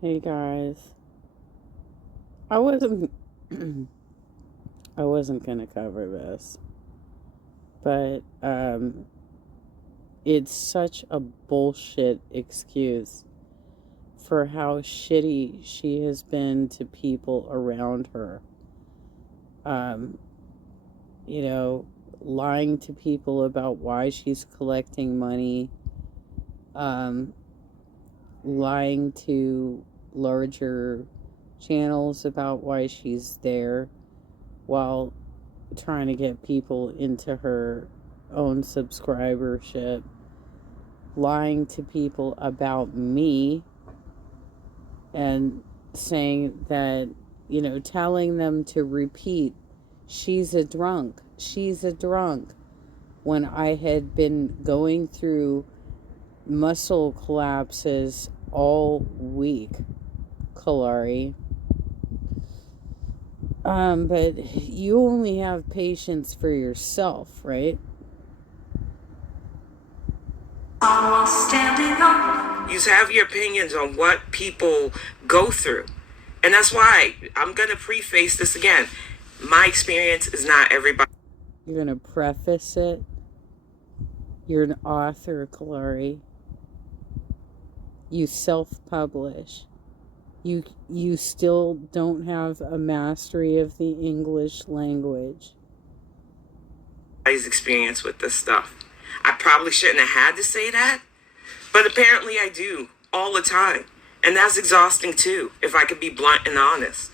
Hey guys, I wasn't I wasn't gonna cover this, but it's such a bullshit excuse for how shitty she has been to people around her. Um, you know, lying to people about why she's collecting money, um, lying to larger channels about why she's there while trying to get people into her own subscribership, lying to people about me and saying that, telling them to repeat, she's a drunk, when I had been going through muscle collapses all week, Kalari. But you only have patience for yourself, right? You have your opinions on what people go through. And that's why I'm going to preface this again. My experience is not everybody. You're going to preface it. You're an author, Kalari. You self-publish. You still don't have a mastery of the English language. Experience with this stuff. I probably shouldn't have had to say that, but apparently I do all the time. And that's exhausting too, if I could be blunt and honest.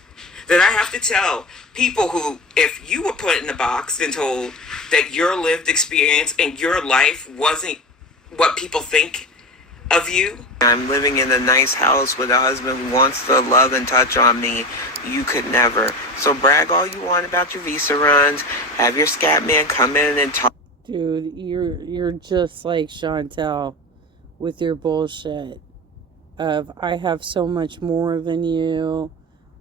That I have to tell people who, if you were put in a box and told that your lived experience and your life wasn't what people think of you. I'm living in a nice house with a husband who wants to love and touch on me. You could never. So brag all you want about your visa runs. Have your scat man come in and talk. Dude, you're just like Chantel with your bullshit of I have so much more than you.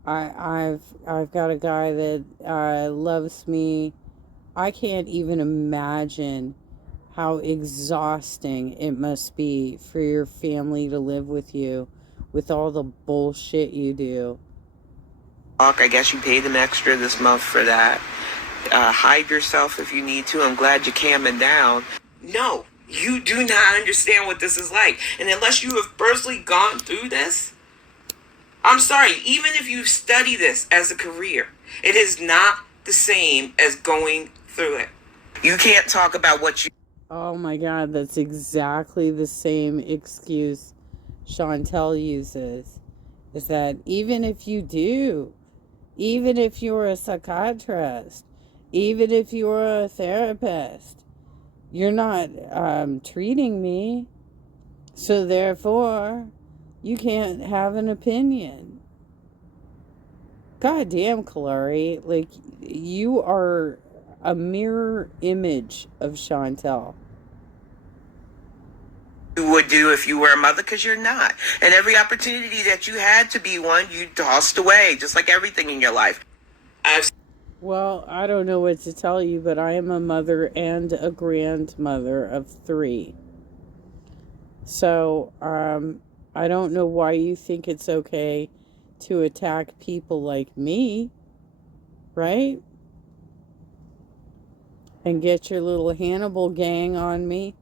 I've got a guy that loves me. I can't even imagine how exhausting it must be for your family to live with you with all the bullshit you do. I guess you paid them extra this month for that. Hide yourself if you need to. I'm glad you're calming down. No, you do not understand what this is like. And unless you have personally gone through this, I'm sorry, even if you study this as a career, it is not the same as going through it. You can't talk about what you... Oh my God, that's exactly the same excuse Chantel uses. Is that even if you do, even if you're a psychiatrist, even if you're a therapist, you're not treating me. So therefore, you can't have an opinion. God damn, Kalari. Like, you are a mirror image of Chantel. You would do if you were a mother, because you're not. And every opportunity that you had to be one, you tossed away, just like everything in your life. Well, I don't know what to tell you, but I am a mother and a grandmother of 3. So, I don't know why you think it's okay to attack people like me, right? And get your little Hannibal gang on me.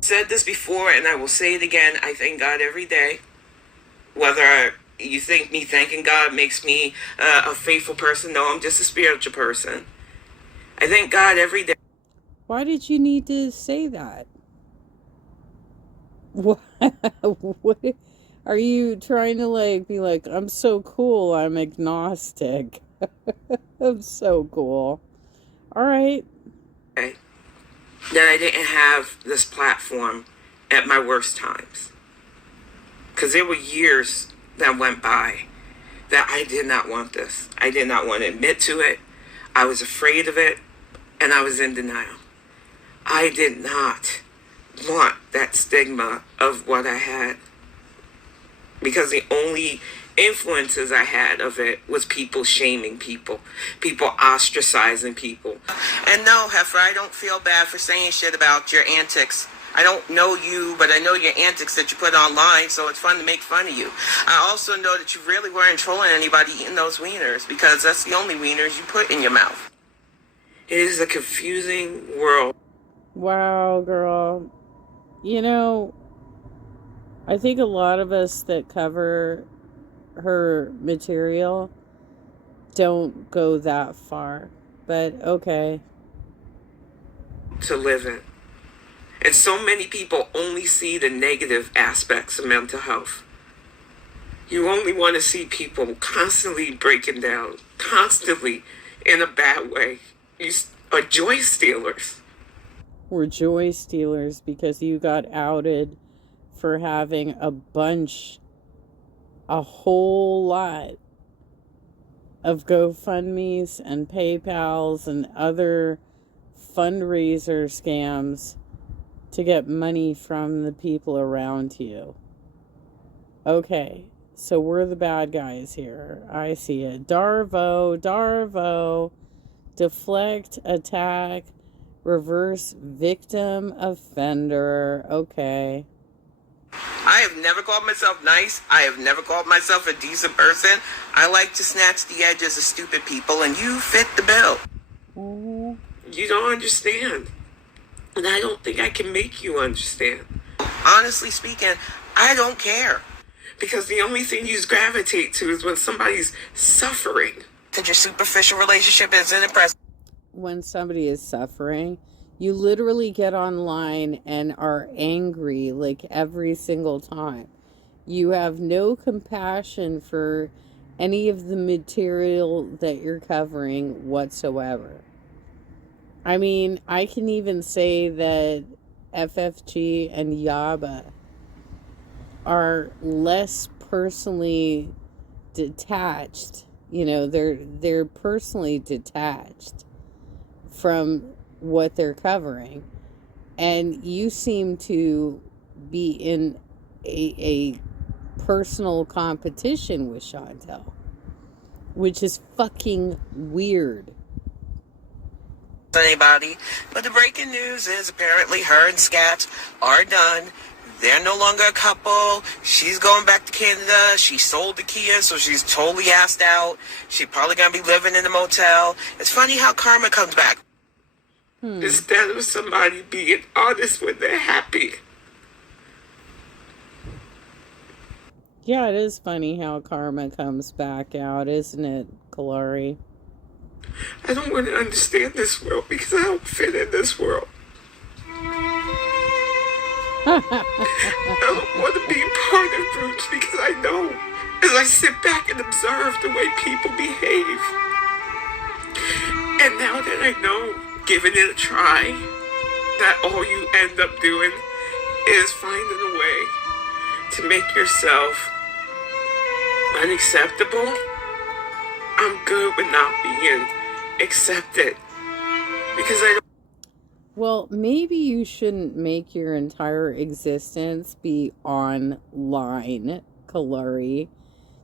Said this before, and I will say it again. I thank God every day. Whether you think me thanking God makes me a faithful person, no, I'm just a spiritual person. I thank God every day. Why did you need to say that? What? What? Are you trying to be like, I'm so cool, I'm agnostic? I'm so cool. All right. Okay. That I didn't have this platform at my worst times. Because there were years that went by that I did not want this. I did not want to admit to it. I was afraid of it, and I was in denial. I did not want that stigma of what I had. Because the only influences I had of it was people shaming people ostracizing people. And no, Heifer, I don't feel bad for saying shit about your antics I don't know you, but I know your antics that you put online, so it's fun to make fun of you. I also know that you really weren't trolling anybody eating those wieners, because that's the only wieners you put in your mouth. It is a confusing world. Wow, girl. You know, I think a lot of us that cover her material don't go that far. But okay. To live in. And so many people only see the negative aspects of mental health. You only want to see people constantly breaking down, constantly in a bad way. You are joy stealers. We're joy stealers because you got outed for having a whole lot of GoFundMes and PayPals and other fundraiser scams to get money from the people around you. Okay, so we're the bad guys here. I see it. DARVO. Deflect, attack, reverse victim offender. Okay. I have never called myself nice. I have never called myself a decent person. I like to snatch the edges of stupid people, and you fit the bill. Mm-hmm. You don't understand. And I don't think I can make you understand. Honestly speaking, I don't care. Because the only thing you gravitate to is when somebody's suffering. That your superficial relationship isn't impressive. When somebody is suffering, you literally get online and are angry like every single time. You have no compassion for any of the material that you're covering whatsoever. I mean, I can even say that FFG and Yaba are less personally detached. You know, they're personally detached from what they're covering. And you seem to be in a personal competition with Chantel, which is fucking weird. Anybody, but the breaking news is apparently her and Scats are done. They're no longer a couple. She's going back to Canada. She sold the Kia, so she's totally assed out. She's probably going to be living in a motel. It's funny how karma comes back. Instead of somebody being honest when they're happy. Yeah, it is funny how karma comes back out, isn't it, Kalari? I don't want to understand this world because I don't fit in this world. I don't want to be part of groups because I know as I sit back and observe the way people behave. And now that I know, giving it a try, that all you end up doing is finding a way to make yourself unacceptable. I'm good with not being accepted because I don't. Well, maybe you shouldn't make your entire existence be online, Kalari.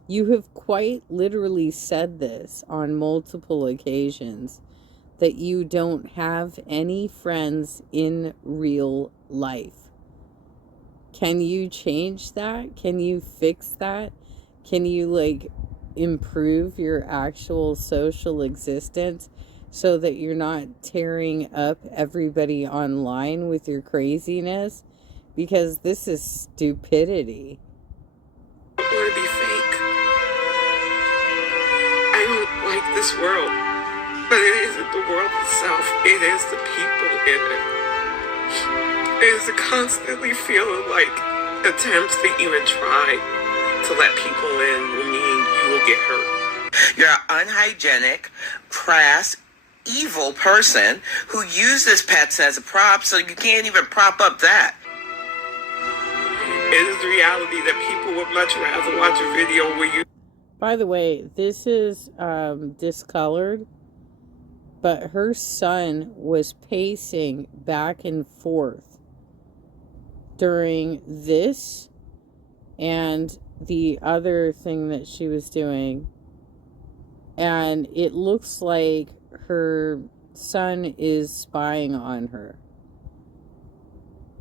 You have quite literally said this on multiple occasions, that you don't have any friends in real life. Can you change that? Can you fix that? Can you, improve your actual social existence so that you're not tearing up everybody online with your craziness? Because this is stupidity. I don't want to be fake. I don't like this world. But it isn't the world itself. It is the people in it. It is a constantly feeling like attempts to even try to let people in will mean you will get hurt. You're an unhygienic, crass, evil person who uses pets as a prop, so you can't even prop up that. It is the reality that people would much rather watch a video where you... By the way, this is discolored, but her son was pacing back and forth during this and the other thing that she was doing. And it looks like her son is spying on her.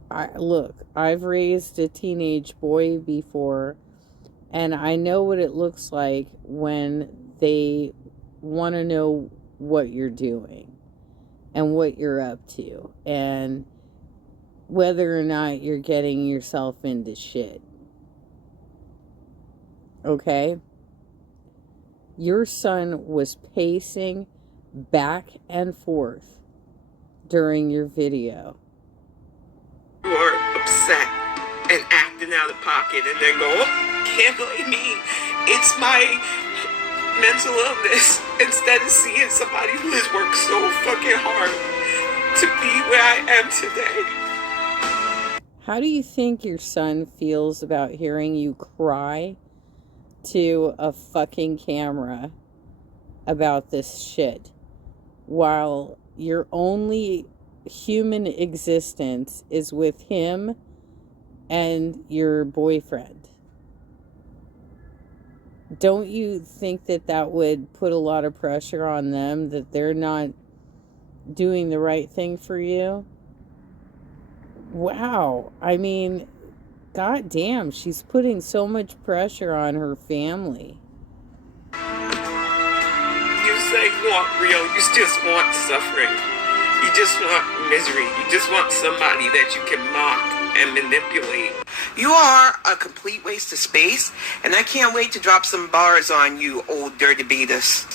I've raised a teenage boy before, and I know what it looks like when they want to know what you're doing and what you're up to and whether or not you're getting yourself into shit. Okay? Your son was pacing back and forth during your video. You are upset and acting out of pocket and then go, oh, can't blame me. It's my mental illness. Instead of seeing somebody who has worked so fucking hard to be where I am today. How do you think your son feels about hearing you cry to a fucking camera about this shit while your only human existence is with him and your boyfriend? Don't you think that that would put a lot of pressure on them, that they're not doing the right thing for you? Wow. I mean, goddamn, she's putting so much pressure on her family. You say you want real, you just want suffering. You just want misery. You just want somebody that you can mock and manipulate. You are a complete waste of space, and I can't wait to drop some bars on you, old dirty beatus.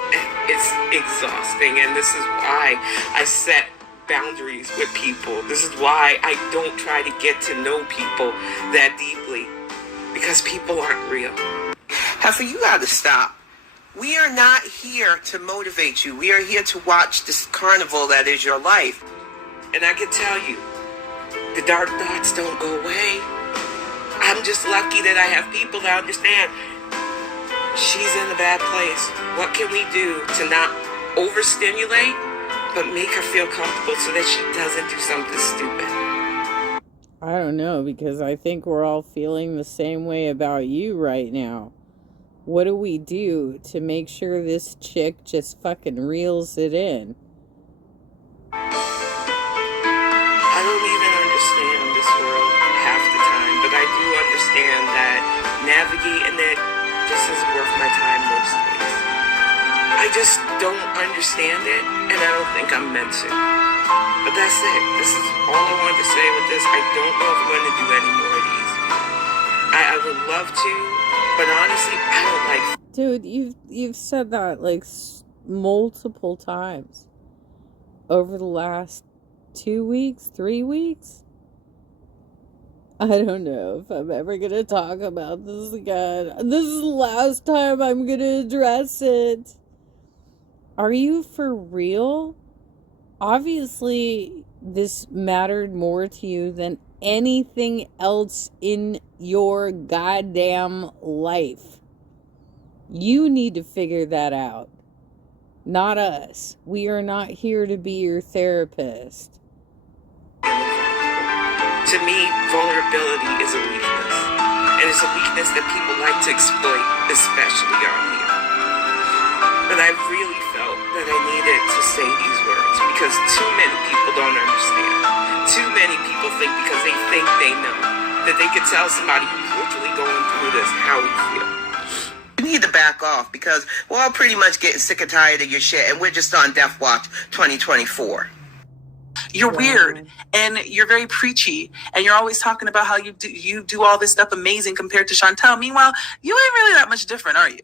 It's exhausting, and this is why I set boundaries with people. This is why I don't try to get to know people that deeply, because people aren't real. Heifer, you gotta stop. We are not here to motivate you. We are here to watch this carnival that is your life. And I can tell you, the dark thoughts don't go away. I'm just lucky that I have people that understand she's in a bad place. What can we do to not overstimulate, but make her feel comfortable so that she doesn't do something stupid? I don't know, because I think we're all feeling the same way about you right now. What do we do to make sure this chick just fucking reels it in? I don't even understand this world half the time, but I do understand that navigating it just isn't worth my time most days. I just don't understand it, and I don't think I'm meant to. But that's it. This is all I wanted to say with this. I don't know if I'm going to do any more of these. I would love to, but honestly, I don't like... Dude, you've said that like multiple times over the last 2 weeks, 3 weeks. I don't know if I'm ever gonna talk about this again. This is the last time I'm gonna address it. Are you for real? Obviously, this mattered more to you than anything else in your goddamn life. You need to figure that out. Not us. We are not here to be your therapist. To me, vulnerability is a weakness. And it's a weakness that people like to exploit, especially on here. But I really felt that I needed to say these words because too many people don't understand. Too many people think because they think they know that they could tell somebody who's literally going through this how we feel. You need to back off because we're all pretty much getting sick and tired of your shit, and we're just on Death Watch 2024. You're weird and you're very preachy and you're always talking about how you do all this stuff amazing compared to Chantel. Meanwhile, you ain't really that much different, are you?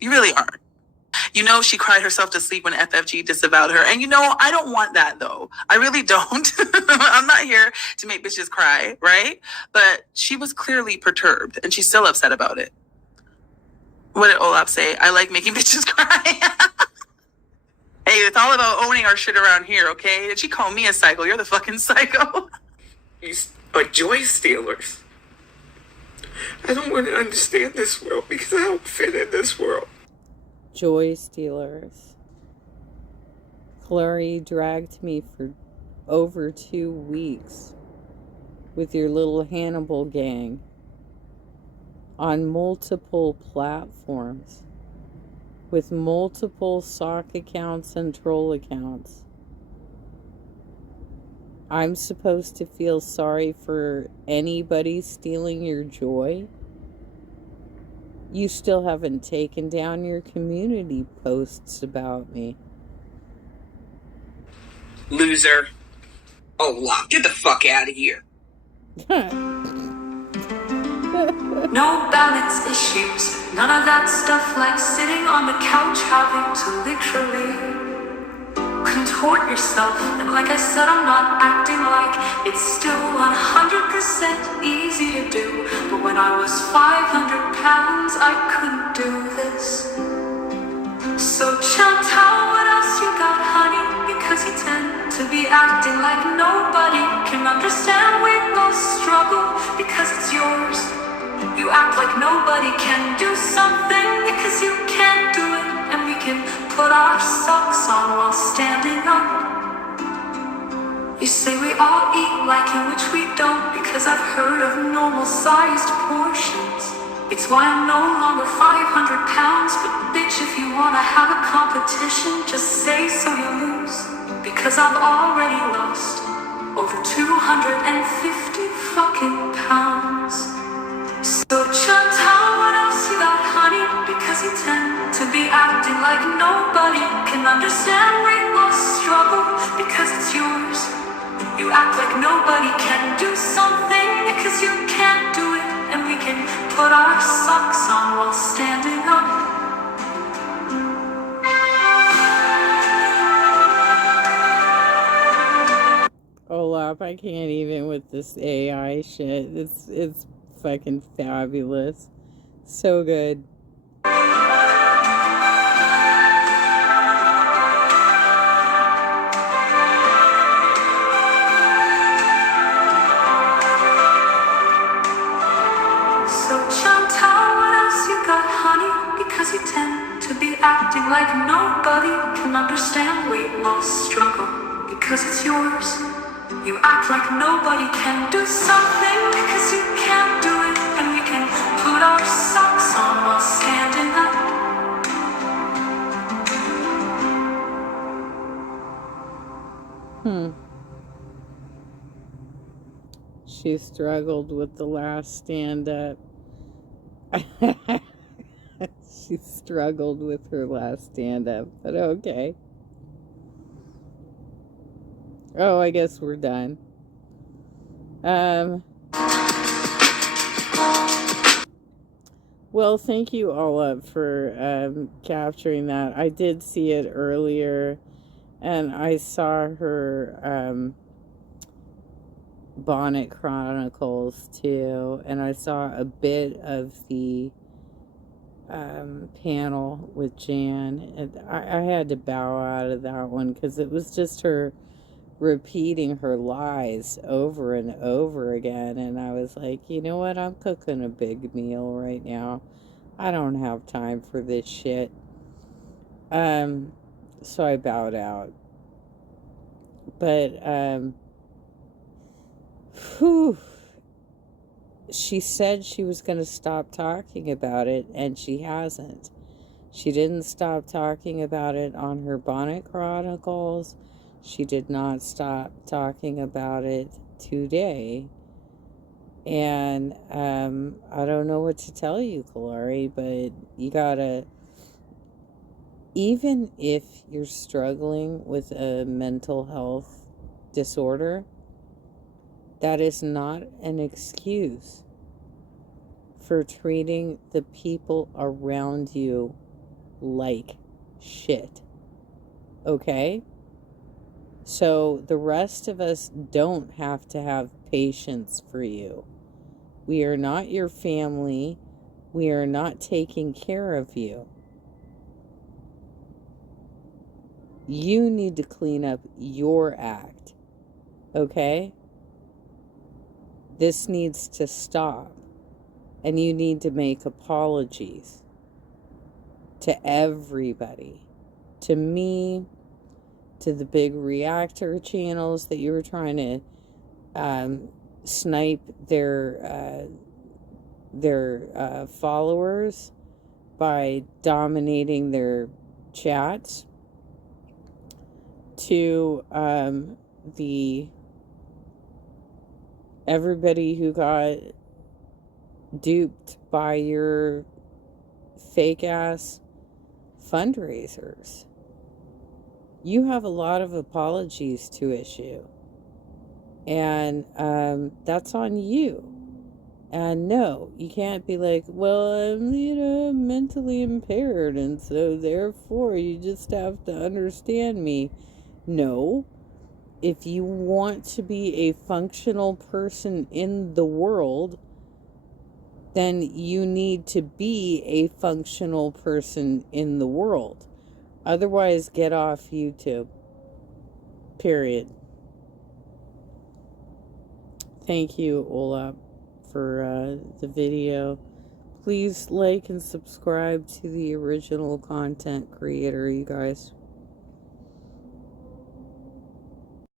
You really aren't. You know, she cried herself to sleep when FFG disavowed her. And you know, I don't want that though. I really don't. I'm not here to make bitches cry, right? But she was clearly perturbed and she's still upset about it. What did Olaf say? I like making bitches cry. Hey, it's all about owning our shit around here, okay? Did she call me a psycho? You're the fucking psycho. These are joy stealers. I don't want to understand this world because I don't fit in this world. Joy stealers. Kalari dragged me for over 2 weeks with your little Hannibal gang on multiple platforms with multiple sock accounts and troll accounts. I'm supposed to feel sorry for anybody stealing your joy? You still haven't taken down your community posts about me. Loser. Oh, Locke, get the fuck out of here. No balance issues, none of that stuff like sitting on the couch having to literally contort yourself. And like I said, I'm not acting like it's still 100% easy to do. But when I was 500 pounds, I couldn't do this. So Chantal, what else you got, honey? Because you tend to be acting like nobody can understand weight loss struggle because it's yours. You act like nobody can do something because you can't do it. And we can put our socks on while standing up. You say we all eat like you, which we don't, because I've heard of normal-sized portions. It's why I'm no longer 500 pounds, but bitch, if you wanna have a competition, just say so you lose. Because I've already lost over 250 fucking pounds. So Chantal, what else you got, honey? Because you tend to be acting like nobody can understand weight loss struggle because it's yours. You act like nobody can do something because you can't do it. And we can put our socks on while standing up. Olaf, I can't even with this AI shit. It's fucking fabulous. So good. Because you tend to be acting like nobody can understand weight loss struggle because it's yours. You act like nobody can do something because you can't do it. And we can put our socks on while standing up. She struggled with the last stand-up. She struggled with her last stand-up, but okay. Oh, I guess we're done. Well, thank you all up for capturing that. I did see it earlier, and I saw her Bonnet Chronicles too, and I saw a bit of the panel with Jan, and I had to bow out of that one because it was just her repeating her lies over and over again, and I was like, you know what, I'm cooking a big meal right now. I don't have time for this shit. So I bowed out. But she said she was going to stop talking about it, and she hasn't. She didn't stop talking about it on her Bonnet Chronicles. She did not stop talking about it today. And I don't know what to tell you, Kalari, but you gotta, even if you're struggling with a mental health disorder, that is not an excuse for treating the people around you like shit. Okay? So the rest of us don't have to have patience for you. We are not your family. We are not taking care of you. You need to clean up your act. Okay? This needs to stop. And you need to make apologies to everybody. To me, to the big reactor channels that you were trying to snipe their followers by dominating their chats, to the everybody who got duped by your fake ass fundraisers. You have a lot of apologies to issue, and that's on you. And no, you can't be like, well, I'm, mentally impaired, and so therefore you just have to understand me. No. If you want to be a functional person in the world, then you need to be a functional person in the world. Otherwise, get off YouTube. Period. Thank you, Ola, for the video. Please like and subscribe to the original content creator, you guys.